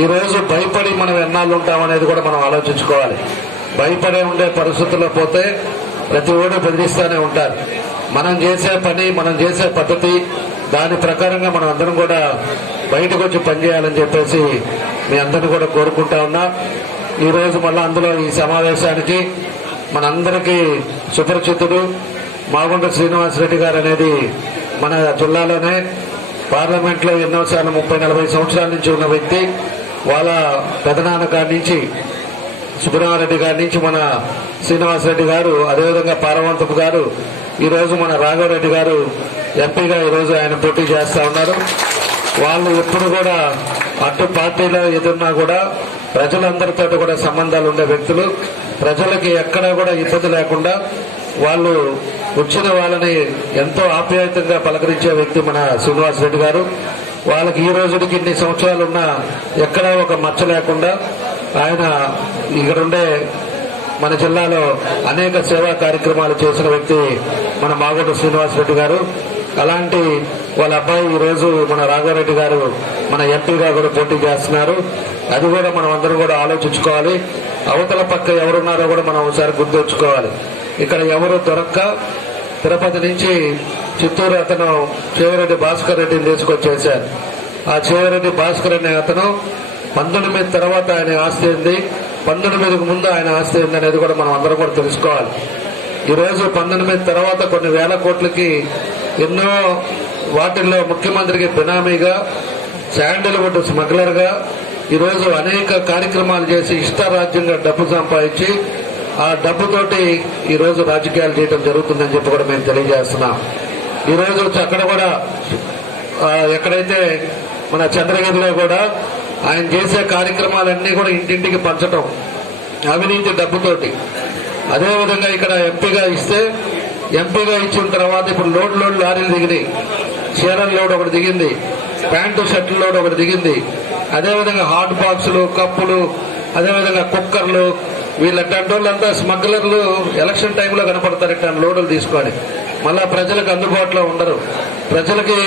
ఈరోజు భయపడి మనం ఎన్నాళ్ళు ఉంటామనేది కూడా మనం ఆలోచించుకోవాలి. భయపడే ఉండే పరిస్థితుల్లో పోతే ప్రతి ఓడు బెదిరిస్తూనే ఉంటారు. మనం చేసే పని, మనం చేసే పద్ధతి, దాని ప్రకారంగా మనం అందరం కూడా బయటకు వచ్చి పనిచేయాలని చెప్పేసి మీ అందరిని కూడా కోరుకుంటా ఉన్నా. ఈరోజు మళ్ళీ అందులో ఈ సమావేశానికి మనందరికీ సుపరిచితుడు మాగుంట శ్రీనివాసరెడ్డి గారు అనేది మన జిల్లాలోనే పార్లమెంట్లో ఎన్నోసార్లు 30-40 సంవత్సరాల నుంచి ఉన్న వ్యక్తి. వాళ్ళ పెదనాన్న గారి నుంచి సుబ్రహ్మారెడ్డి గారి నుంచి మన శ్రీనివాసరెడ్డి గారు, అదేవిధంగా పార్వతమ్మ గారు, ఈరోజు మన రాఘవరెడ్డి గారు ఎంపీగా ఈరోజు ఆయన పోటీ చేస్తా ఉన్నారు. వాళ్ళు ఎప్పుడు కూడా అటు పార్టీలో ఎదురున్నా కూడా ప్రజలందరితో కూడా సంబంధాలు ఉండే వ్యక్తులు. ప్రజలకి ఎక్కడా కూడా ఇబ్బంది లేకుండా వాళ్ళు వచ్చిన వాళ్ళని ఎంతో ఆప్యాయతంగా పలకరించే వ్యక్తి మన శ్రీనివాసరెడ్డి గారు. వాళ్ళకి ఈ రోజుకి ఇన్ని సంవత్సరాలు ఉన్నా ఎక్కడా ఒక మచ్చ లేకుండా ఆయన ఇక్కడుండే మన జిల్లాలో అనేక సేవా కార్యక్రమాలు చేసిన వ్యక్తి మన మాగుంట శ్రీనివాసరెడ్డి గారు. అలాంటి వాళ్ళ అబ్బాయి ఈరోజు మన రాఘవరెడ్డి గారు మన ఎంపీగా కూడా పోటీ చేస్తున్నారు. అది కూడా మనం అందరం కూడా ఆలోచించుకోవాలి. అవతల పక్క ఎవరున్నారో కూడా మనం ఒకసారి గుర్తుంచుకోవాలి. ఇక్కడ ఎవరు దొరక్క తిరుపతి నుంచి చిత్తూరు అతను చేవిరెడ్డి భాస్కర్ రెడ్డిని తీసుకొచ్చేశారు. ఆ చేవిరెడ్డి భాస్కర్ అనే అతను 19 తర్వాత ఆయన ఆస్తి ఉంది, 19కు ముందు ఆయన ఆస్తి ఉంది అనేది కూడా మనం అందరం కూడా తెలుసుకోవాలి. ఈరోజు 19 తర్వాత కొన్ని వేల కోట్లకి ఎన్నో వాటిల్లో ముఖ్యమంత్రికి బినామీగా, శాండిల్వుడ్ స్మగ్లర్ గా ఈరోజు అనేక కార్యక్రమాలు చేసి ఇష్టారాజ్యంగా డబ్బు సంపాదించి ఆ డబ్బుతోటి ఈరోజు రాజకీయాలు చేయడం జరుగుతుందని చెప్పి కూడా మేము తెలియజేస్తున్నాం. ఈరోజు అక్కడ కూడా ఎక్కడైతే మన చంద్రగిరిలో కూడా ఆయన చేసే కార్యక్రమాలన్నీ కూడా ఇంటింటికి పంచడం అవినీతి డబ్బుతోటి. అదేవిధంగా ఇక్కడ ఎంపీగా ఇస్తే, ఎంపీగా ఇచ్చిన తర్వాత ఇప్పుడు లోడ్ లారీలు దిగినాయి. చీరల లోడ్ ఒకటి దిగింది, ప్యాంటు షర్ట్ల లోడ్ ఒకటి దిగింది. అదేవిధంగా హాట్ బాక్సులు, కప్పులు, అదేవిధంగా కుక్కర్లు, వీళ్ళంటి వాళ్ళంతా స్మగ్లర్లు ఎలక్షన్ టైంలో కనపడతారు ఇట్లా లోడులు తీసుకొని. మళ్ళా ప్రజలకు అందుబాటులో ఉండరు. ప్రజలకి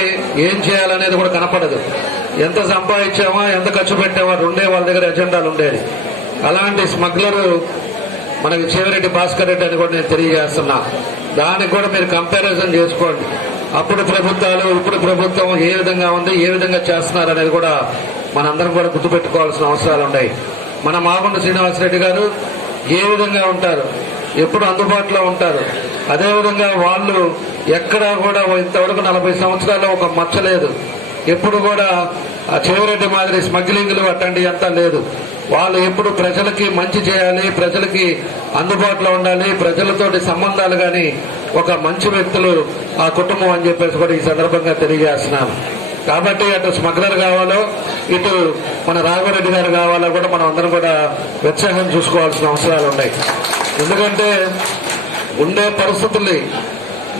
ఏం చేయాలనేది కూడా కనపడదు. ఎంత సంపాదించామా, ఎంత ఖర్చు పెట్టామా రెండే వాళ్ళ దగ్గర ఎజెండాలు ఉండేది. అలాంటి స్మగ్లరు మనకి చేవిరెడ్డి భాస్కర్ రెడ్డి అని కూడా నేను తెలియజేస్తున్నా. దానికి కూడా మీరు కంపారిజన్ చేసుకోండి. అప్పుడు ప్రభుత్వాలు, ఇప్పుడు ప్రభుత్వం ఏ విధంగా ఉంది, ఏ విధంగా చేస్తున్నారు అనేది కూడా మనందరం కూడా గుర్తుపెట్టుకోవాల్సిన అవసరాలు ఉన్నాయి. మన మాగుంట శ్రీనివాసరెడ్డి గారు ఏ విధంగా ఉంటారు, ఎప్పుడు అందుబాటులో ఉంటారు. అదేవిధంగా వాళ్ళు ఎక్కడా కూడా ఇంతవరకు 40 సంవత్సరాల్లో ఒక మచ్చ లేదు. ఎప్పుడు కూడా ఆ చేవిరెడ్డి మాదిరి స్మగ్లింగ్లు అట్లాంటివి అంతా లేదు. వాళ్ళు ఎప్పుడు ప్రజలకి మంచి చేయాలి, ప్రజలకి అందుబాటులో ఉండాలి, ప్రజలతోటి సంబంధాలు కానీ ఒక మంచి వ్యక్తులు ఆ కుటుంబం అని చెప్పేసి కూడా ఈ సందర్భంగా తెలియజేస్తున్నాను. కాబట్టి అటు స్మగ్లర్ కావాలో, ఇటు మన రాఘవరెడ్డి గారు కావాలో కూడా మనం అందరం కూడా ఉత్సాహం చూసుకోవాల్సిన అవసరాలు ఉన్నాయి. ఎందుకంటే ఉండే పరిస్థితుల్ని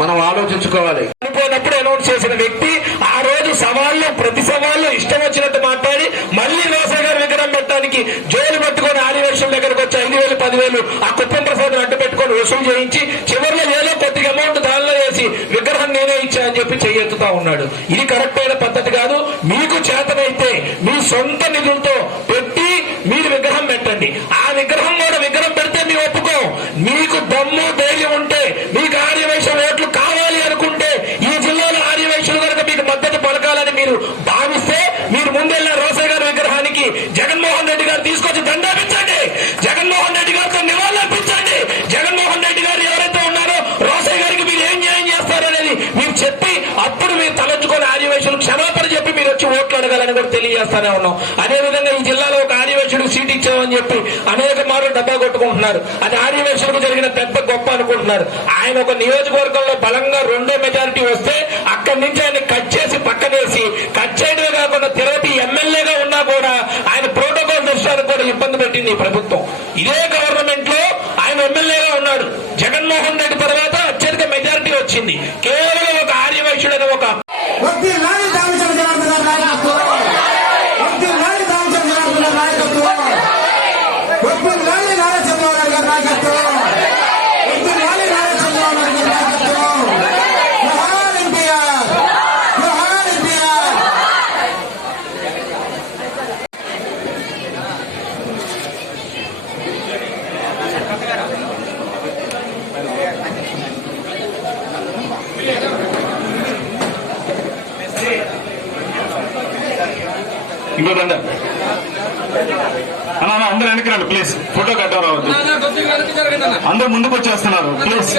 మనం ఆలోచించుకోవాలి. అనుకోనప్పుడు అనౌన్స్ చేసిన వ్యక్తి ఆ రోజు సవాళ్ళు, ప్రతి సవాళ్ళు ఇష్టం వచ్చినట్టు మాట్లాడి మళ్లీ రోసయ్య గారి విగ్రహం పెట్టడానికి జోలు పట్టుకొని ఆదివేశం దగ్గరకు వచ్చి 5,000, 10,000 ఆ కుప్పం ప్రసాదం అడ్డు పెట్టుకొని వసూలు చేయించి చివరిలో ఏదో కొద్దిగా అమౌంట్ దానిలో వేసి విగ్రహం నేనే ఇచ్చా అని చెప్పి చెయ్యెత్తుతా ఉన్నాడు. ఇది కరెక్ట్ అయిన పద్ధతి కాదు. మీకు చేతనైతే మీ సొంత నిధులతో పెట్టి మీరు విగ్రహం పెట్టండి. ఆ విగ్రహం కూడా విగ్రహం పెడితే మీ ఒప్పుకోం. మీకు దమ్ము ధైర్యం ఉంటే, మీకు ఆర్యవైశ్య ఓట్లు కావాలి అనుకుంటే, ఈ జిల్లాలో ఆర్యవైశ్యులు కనుక మీకు మద్దతు పలకాలని మీరు భావిస్తే మీరు ముందెళ్ళిన రోసయ్య గారి విగ్రహానికి జగన్మోహన్ రెడ్డి గారు తీసుకొచ్చి దండాపించండి. జగన్మోహన్ రెడ్డి గారితో నివాళులర్పించండి. జగన్మోహన్ రెడ్డి గారు ఎవరైతే ఉన్నారో రోసయ్య గారికి మీరు ఏం న్యాయం చేస్తారనేది మీరు చెప్పి అప్పుడు మీరు తలంచుకొని ఆర్యవైశ్యులు క్షమాపణ చెప్పి మీరు వచ్చి ఓట్లు అడగాలని కూడా తెలియజేస్తానే ఉన్నాం. అదేవిధంగా ఈ జిల్లాలో ఒక ఆర్యవైశ్యుడికి సీట్ ఇచ్చామని చెప్పి అనేక మార్లు డబ్బా కొట్టుకుంటున్నారు. అది ఆర్యవైశ్యులకు జరిగిన పెద్ద గొప్ప అనుకుంటున్నారు. ఆయన ఒక నియోజకవర్గంలో బలంగా 2 మెజారిటీ వస్తే అక్కడి నుంచి ఆయన కట్ చేసి పక్కనేసి, కట్ చేయడమే కాకుండా తిరుపతి ఎమ్మెల్యేగా ఉన్నా కూడా ఆయన ప్రోటోకాల్ దృష్ట్యానికి కూడా ఇబ్బంది పెట్టింది ఈ ప్రభుత్వం. ఇదే గవర్నమెంట్ లో ఆయన ఎమ్మెల్యేగా ఉన్నాడు. జగన్మోహన్ రెడ్డి తర్వాత అత్యధిక మెజారిటీ వచ్చింది. కేవలం ఒక ఆర్యవైశ్యుడైన ఒక నలుగురు రండి అన్న అందరూ వెనక్కి రండి ప్లీజ్. ఫోటో కట్టం రావద్దు, అందరూ ముందుకు వచ్చేస్తున్నారు ప్లీజ్.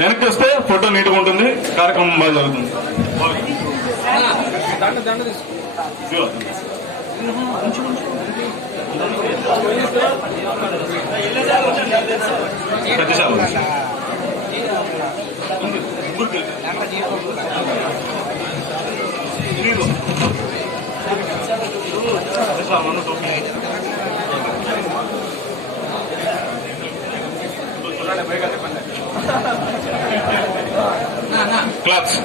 వెనక్కి వస్తే ఫోటో నీట్గా ఉంటుంది, కార్యక్రమం బాగా జరుగుతుంది. క్లాప్స్.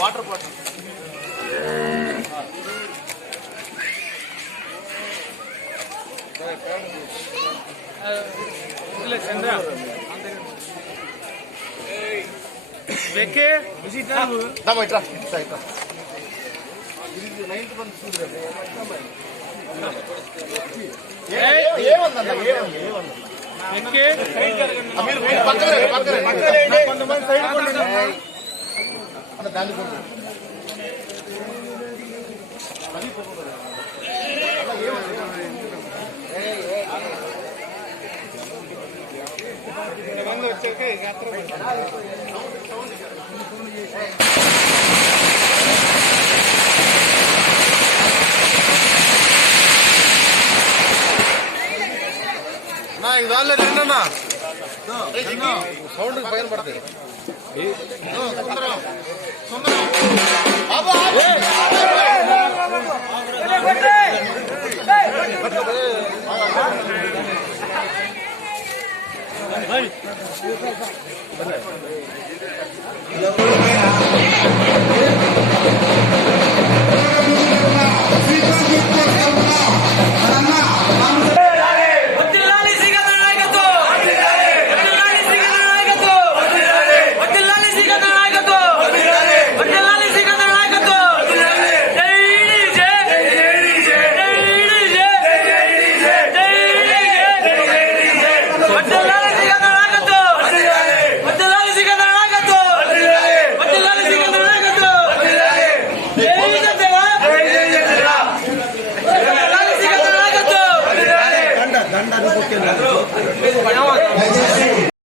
వాటర్ బాటిల్ చంద్ర కొంతమంది సైడ్ దాన్ని వచ్చాక యాత్ర ఇదాలే రెండన్నా సౌండ్ పైన పడతాయి. సుందరం